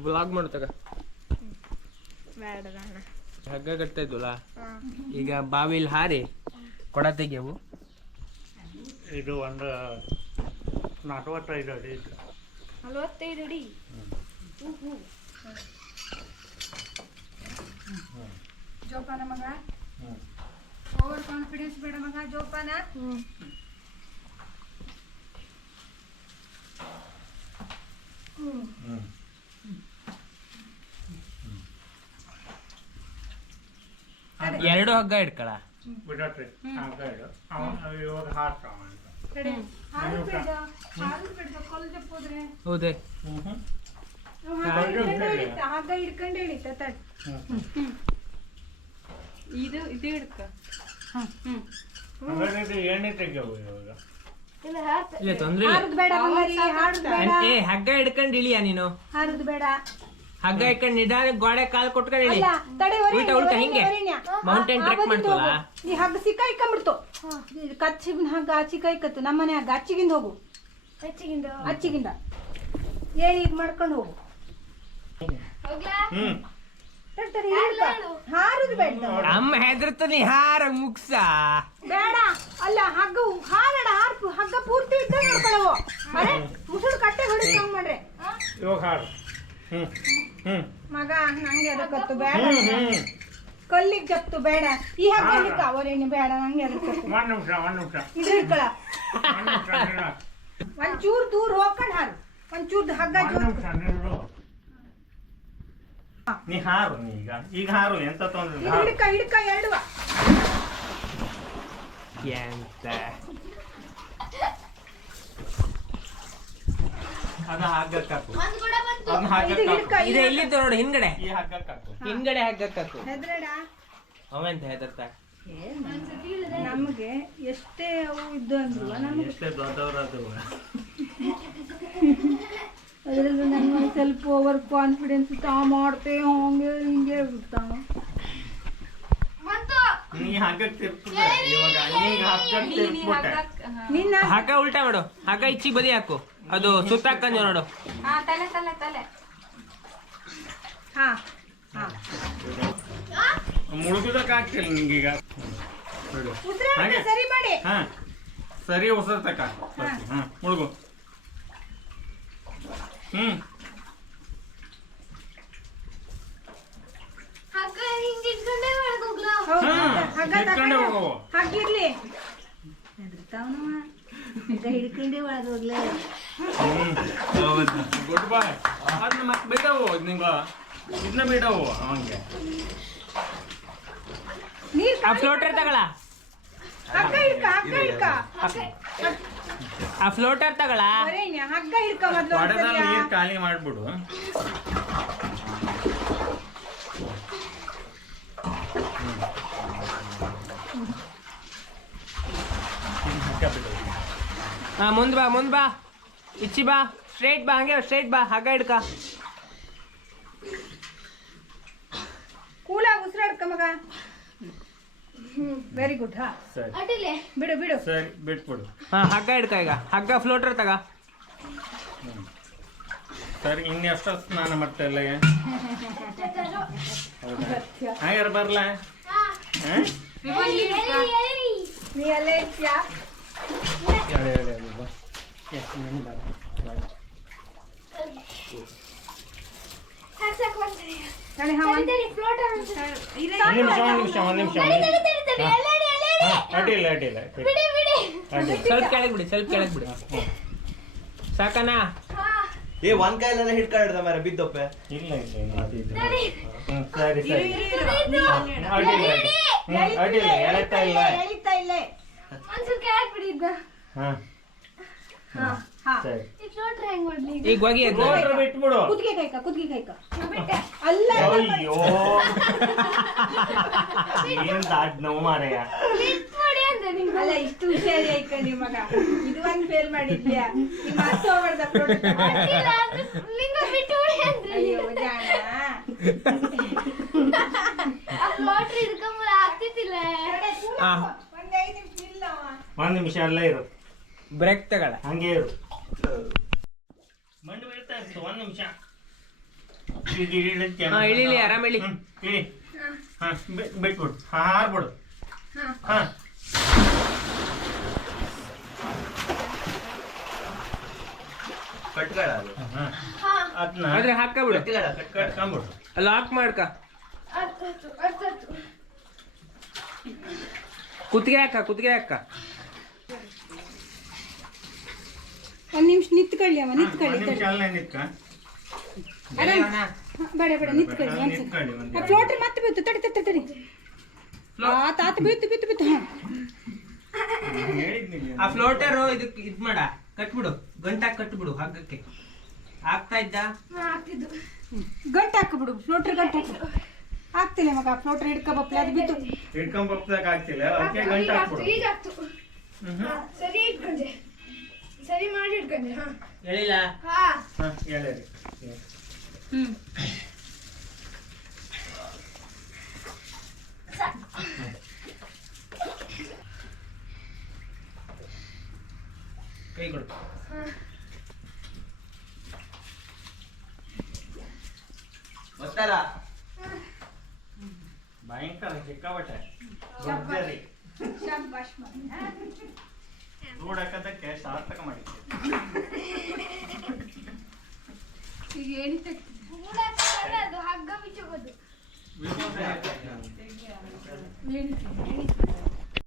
Blog ಮಾಡ್ತಾಗ ಅಣ್ಣ ಹಗ್ಗ ಕಟ್ತಾ ಈಗ ಬಾವಿಲಿ ಹಾರಿ ಕೊಡ ತೆಗೆವು ಇದು ಒಂದು ನಲವತ್ತೈದು ಅಡಿ ಇದೆ. ನಲ್ವತ್ತೈದು ಅಡಿ? ಜೋಪಾನ ಮಗ? ಓವರ್ ಕಾನ್ಫಿಡೆನ್ಸ್ ಬೇಡ ಮಗ ಜೋಪಾನ. ಹ್ಮ್. ಎರಡು ಹಗ್ಗ ಇಡ್ಕಳ. ಇವಾಗ ಹಾಕ್ತಾವ ಅಂತ. ಹೌದೇ. ಹಗ್ಗ ಹಿಡ್ಕೊಂಡೆ ತಟ್ ಹ್ಮ್. ಇದು ಇದು ಹಿಡ್ಕ ಹಂಗಾದ್ರೆ ಇದು ಎಣ್ಣೆ ತೆಗೆವು ಇವಾಗ. ಇಲ್ಲ ಹಾಕ್ ಇಲ್ಲ ತೊಂದ್ರೆ ಇಲ್ಲ. ಹಾರುದ್ ಬೇಡ ಬಂಗಾರಿ ಹಾರುದ್ ಬೇಡ. ಏ ಹಗ್ಗ ಹಿಡ್ಕೊಂಡ್ ಇಳಿಯ ನೀನು? ಹಾರದ್ ಬೇಡ. ಹಗ್ಗ ಇಕ್ಕಂಡ್ ನಿಧಾನ ಗೋಡೆ ಕಾಲ್ ಕೊಟ್ಕೊಳ್ಳಿ ಇಳಿ ಉಲ್ಟಾ ಉಲ್ಟಾ ಹಿಂಗೆ. ಮೌಂಟೇನ್ ಟ್ರೆಕ್ ಮಾಡ್ತೀವಲ್ಲ? ನೀ ಹಗ್ಗ ಸಿಕ್ಕಾಯ್ಕೊಂಡ್ಬಿಡ್ತು ಕಚ್ಚಿಗಿನ ಹಗ್ಗ ಚಿಕಾಯ್ಕತ್ತು ನಮ್ಮನೆ ಹಗ್ಗ ಅಚ್ಚಿಗಿಂದ ಹೋಗು. ಹೆಚ್ಚಿಗಿಂದ ಅಚ್ಚಿಗಿಂದ. ಹೇಳಿ ಇದ್ ಮಾಡ್ಕೊಂಡು ಹೋಗು. ಹೋಗ್ಲಾ? ಹ್ಮ್. ತಡಿ, ತಡಿ, ಹಿಡ್ಕೊ. ಹಾರುದ್ ಬೇಡ. ಅಮ್ಮ ಹೆದರ್ತಾನೆ ಹಾರ ಮುಗ್ಸ? ಬೇಡ. ಅಲ್ಲ ಹಗ್ಗ ಹಾರಡ ಹಾರ್ಪು. ಹಗ್ಗ ಪೂರ್ತಿ ಇದ್ದ ನೋಡ್ಕೊಳ್ಳವು. ಅರೆ ಮುಸುಳು ಕಟ್ಟೆ ಹೊಡಿತಾವ್ ಮಾಡ್ರೆ. ಇವಾಗ ಹಾಡು ಮಗ ನಂಗೆ ಅದಕ್ಕತ್ತು ಬೇಡ. ಕಲ್ಲಿಗೆ ಜಪ್ತು ಬೇಡ. ಈ ಹಿಡ್ಕ ಅವರೇನು ಬೇಡ ನಂಗೆ ಅದಕ್ಕತ್ತು ಒಂದು ನಿಮಿಷ ಒಂದು ನಿಮಿಷ. ಇದು. ಒಂಚೂರು ದೂರ ಹೋಗ್ಕೊಂಡು ಹಾರು. ಒಂಚೂರು ಹಗ್ಗ ಜೋರ್ ನೀ ಹಾರು ನೀ ಈಗ. ಈಗ ಹಾರು ಎಂತ ತೊಂದ್ರೆ. ಹಿಡ್ಕ ಹಿಡ್ಕ ಎರಡುವ. ಎಂತ ಅದ ಹಗ್ಗಕ್ಕೆ ಹಾಕು ಒಂದ್ ಕೂಡ ಬಂತು ಅದನ್ನ ಹಾಕಕ್ ಇದು ಹಾಕು. ಇಲ್ಲಿದ್ದು ನೋಡು ಹಿಂದ್ಗಡೆ. ಈ ಹಗ್ಗಕ್ಕೆ ಹಾಕು. ಹಿಂದ್ಗಡೆ ಹಗ್ಗಕ್ಕೆ ಹಾಕು ಹೆದ್ರಡ? ಅವಂತ ಹೆದರ್ತಾ? ನಮಗೆ ಎಷ್ಟೇ ಅವು ಇದ್ದು ಅಂದ್ರು ನಮಗೆ ಅದರಲ್ಲಿ ನನ್ನ ಸ್ವಲ್ಪ ಓವರ್ ಕಾನ್ಫಿಡೆನ್ಸ್ ತಾ ಮಾಡ್ತೇ ಹಂಗೆ ಹಿಂಗೆ ತಿರ್ಸ್ಬಿಟ್ಟೆ. ನಿನ್ನ ಹಗ್ಗ ಉಲ್ಟಾ ಮಾಡು. ಹಗ್ಗ ಇಚ್ಚಿ ಬದಿ ಹಾಕು. ಅದು ಸುತ್ತಾಕಂಜ ನೋಡು. ಹಾ ತಲೆ ತಲೆ ತಲೆ. ಹಾ ಹಾ. ಮುಳುಗುದಕ್ಕೆ ಆಗ್ತಿಲ್ಲ ನಿಂಗೀಗ? ಬಿಡು. ಉಸಿರಾಟ ಹಾಗೆ. ಸರಿ ಮಾಡಿ. ಹಾ. ಸರಿ ಹೊಸ ತಕ ಹಾ. ಮುಳುಗು. ಹ್ಮ್. ಹಿಡ್ಕೊಂಡೆ ಹೋಗವು. ಹಾಗಿರ್ಲಿ ಹೆದರ್ತಾವನವ ಹಗ್ಗ ಹಿಡ್ಕೊಂಡೆ ಒಳಗೆ ಹೋಗ್ಲೇ ಗುಡ್ ಬಾಯ್ ಅದನ್ನ ಮತ್ತೆ ಬೇಡವು ನೀವು ಇದನ್ನ ಬೇಡವು ಅವನಿಗೆ ನೀರ್ ಆ ಫ್ಲೋಟರ್ ತಗೊಳ. ಹಗ್ಗ ಹಿಡ್ಕ ಹಗ್ಗ ಹಿಡ್ಕ. ಆ ಫ್ಲೋಟರ್ ತಗೊಳ. ಹಗ್ಗ ಹಿಡ್ಕ ಮೊದ್ಲು ಕೊಡದಲ್ಲಿ ನೀರು ಖಾಲಿ ಮಾಡ್ಬಿಡು. ಹಾ ಮುಂದ್ ಬಾ ಮುಂದ್ ಬಾ. ಇಚ್ಚಿ ಬಾ ಸ್ಟ್ರೈಟ್ ಬಾ ಹಂಗೆ ಸ್ಟ್ರೈಟ್ ಬಾ ಹಗ್ಗ ಹಿಡ್ಕ ಕೂಲಾಗಿ ಉಸಿರಾಡ್ಕ ಮಗ ವೆರಿ ಗುಡ್ ಹಾ ಸರಿ ಅಡಿಲೆ ಬಿಡು ಬಿಡು ಸರಿ ಬಿಟ್ಬಿಡು ಹಾ ಹಗ್ಗ ಹಿಡ್ಕ ಈಗ ಹಗ್ಗ ಫ್ಲೋಟರ್ ತಗ ಸರಿ ಇನ್ನೆಷ್ಟು ಸ್ನಾನ ಮಾಡ್ತಾ ಇಲ್ಲ ಹಾಗಾದ್ರೆ ಬರ್ಲಾ ಹಾ? ನೀ ಅಲ್ಲೇ ಇರ್ತೀಯಾ ಹೇಳು, ಹೇಳು, ಹೇಳು, ಬಾ. ಅಡ್ಡಿಲ್ಲ ಅಡ್ಡಿಲ್ಲ ಬಿಡಿ ಬಿಡಿ ಅಡ್ಡಿಲ್ಲ ಸ್ವಲ್ಪ ಕೆಳಗ್ ಬಿಡಿ ಸ್ವಲ್ಪ ಕೆಳಗ್ ಬಿಡಿ ಸಾಕನಾ ಹಾ ಏ ಒಂದ್ ಕೈಲೆಲ್ಲ ಹಿಡ್ಕೊಂಡಿಡ್ದ ಮರ ಬಿದ್ದೊಪ್ಪೆ ಇಲ್ಲ ಇಲ್ಲ ಸರಿ ಸರಿ. ಅಡ್ಡಿಲ್ಲ ಹ್ಮ್, ಅಡ್ಡಿಲ್ಲ ಎಳೆತಾ ಇಲ್ಲ ಹಾ. ಸರಿ. ಈಗ? ಹೋಗಿ ಬಿಟ್ಬಿಡು. ಕುದ್ಗೆ ಕೈಕ ಕುದ್ಗೆ ಕೈಕ ಬಿಟ್ಟೆ. ಅಲ್ಲ ಅಯ್ಯೋ. ಏನ್ ನೋವು ಮಾರಯ್ಯ. ಅಲ್ಲ ಇಷ್ಟು ಹುಷಾರಿ ಮಗ? ಇದು ಒಂದ್ ಫೇಲ್ ಮಾಡಿದ್ಯಾ? ನಿಮ್ಮ ಹೋಗ್ಬಾರ್ದ ಲಿಂಗ ಅಂದ್ರೆ ಅಯ್ಯೋ ಜಾಣ. ಆಗ್ತಿತ್ತಿಲ್ಲ. ಒಂದ್ ಐದು ನಿಮಿಷ ಎಲ್ಲ ಒಂದ್ ನಿಮಿಷ ಅಲ್ಲೇ ಇರು. ಬ್ರೇಕ್ ತಗೊಳ ಹಂಗೆ ಇರು ಮಂಡಿ ಬೀಳ್ತಾ ಇತ್ತು ಒಂದ್ ನಿಮಿಷ. ಈಗ ಇಳಿಕ್ಕೆ ಹಾ, ಇಳಿಲಿ, ಆರಾಮ್ ಇಳಿ. ಹ್ಮ್, ಇಳಿ. ಹಾ ಬಿ- ಬಿಟ್ಬಿಡು ಹಾ ಹಾರ್ಬಿಡು. ಹಾ. ಕಟ್ಬೇಡ ಅದು. ಹಾ. ಹಾ. ಅದನ್ನ ಆದ್ರೆ ಹಾಕಬಿಡು ಕಟ್ಬೇಡ ಕಟ್ಬೇಡ ಕಟ್ಕೊಂಬಿಡು. ಲಾಕ್ ಮಾಡ್ಕ. ಅರ್ಥಾಯ್ತು ಅರ್ಥಾಯ್ತು ಕುತ್ತಿಗೆ ಹಾಕ ಕುತ್ತಿಗೆ ಹಾಕ. ಒಂದ್ ನಿಮಿಷ ನಿಂತ್ಕೊಳ್ಳಿ ಅವ ನಿಂತ್ಕೊಳ್ಳಿ ಬೇಡ ಬೇಡ ನಿಂತ್ಕೊಳ್ಳಿ ಒಂದ್ ಆ ಫ್ಲೋಟ್ರ್ ಮತ್ತೆ ಬೀಳ್ತು ತಡಿ ತಡಿ ತಡಿ. ಆ ತಾತ ಬೀಳ್ತು ಬೀತು ಬೀತು ಹಾ. ಆ ಫ್ಲೋಟರ್ ಇದಕ್ಕೆ ಇದ್ ಮಾಡ ಕಟ್ಬಿಡು ಗಂಟಾಕ್ ಕಟ್ಬಿಡು ಹಗ್ಗಕ್ಕೆ. ಆಗ್ತಾ ಇದ್ದ? ಗಂಟು ಹಾಕ್ಬಿಡು ಫ್ಲೋಟ್ರ್ ಗಂಟು ಹಾಕು ಆಗ್ತಿಲ್ಲ ಮಗ ಫ್ಲೋಟ್ರ್ ಹಿಡ್ಕೊ ಬಪ್ಲೆ ಅದು ಬಿತ್ತು ಹಿಡ್ಕೊಂಡ್ ಬಪ್ಪದಾಗ ಆಗ್ತಿಲ್ಲ ಅದಕ್ಕೆ ಗಂಟು ಹಾಕ್ಬಿಡು. ಈಗ ಆಗ್ತು ಸರಿ ಇಟ್ಕೊಂಡೆ. ಸರಿ ಮಾಡಿ ಇಟ್ಕೊಂಡೆ ಹಾ. ಹೇಳಿಲ್ಲ? ಹಾ. ಹಾ ಹೇಳಿರಿ ಹ್ಮ್. ಕೈ ಕೊಡು. ಗೊತ್ತಾರ? ಭಯಂಕರ ಸಿಕ್ಕಾಬಟ್ಟೆ ಶಾಬಾಷ್ ಮಗ. ನೋಡಕ್ಕದಕ್ಕೆ ಸಾರ್ಥಕ ಮಾಡಿದ್ದೆ. ಅದು ಹಗ್ಗ ಏನಿತ್ತು?